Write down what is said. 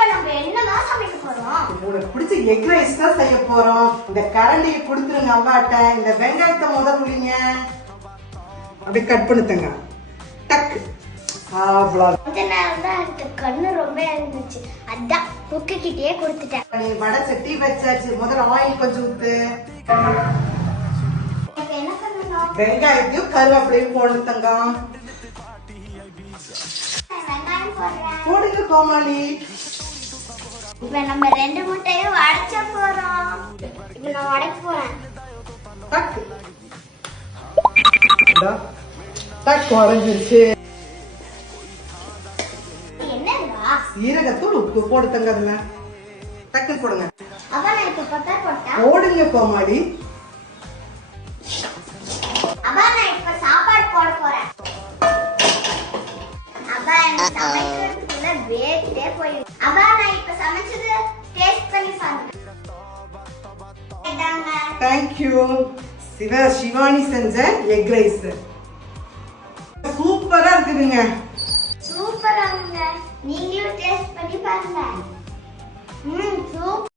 இப்ப நம்ம என்னதான் சமைக்க போறோம்? உங்களுக்கு பிடிச்ச எக் ரைஸ் தான் செய்ய போறோம். இந்த கரண்டியை கொடுத்துருங்க அம்மாட்ட. இந்த வெங்காயத்தை முதல்ல அப்படியே கட் பண்ணுங்க. டக். அவ்வளவு. கொஞ்ச நேரம் தான் எனக்கு கண்ணு ரொம்ப இருந்துச்சு. அதான் குக்கு கிட்டே கொடுத்துட்டேன். நீ வடை சட்டி வச்சாச்சு. முதல்ல ஆயில் கொஞ்சம் ஊத்து. இப்ப என்ன பண்ணணும்? வெங்காயத்தையும் கருவேப்பிலையும் போடணும் தங்கம். வெங்காயம் போடுறேன். போடுங்க கோமாளி. இப்ப நம்ம 2 முட்டையும் உடைச்ச போறோம். இப்ப நான் உடைக்க போறேன். டக். டக் உடைஞ்சிருச்சு. என்னடா? சீரகத்தூள் உப்பு போடுங்க அதுல. டக்கு போடுங்க. அப்ப நான் இப்ப பெப்பர் போட்டேன். போடுங்க கோமாளி. அப்ப நான் இப்ப சாப்பாடு போட போறேன். அப்ப எனக்கு சமைக்கிறதுக்குள்ள வேட்டே போயிடும். அப்ப நான் இப்ப சமைச்சது டேஸ்ட் பண்ணி சாப்பிடுறேன். தேங்க்யூ. சிவானி செஞ்ச எக் ரைஸ் சூப்பரா இருக்குதுங்க. சூப்பராங்க. நீங்களும் டேஸ்ட் பண்ணி பாருங்க. சூப்பர்.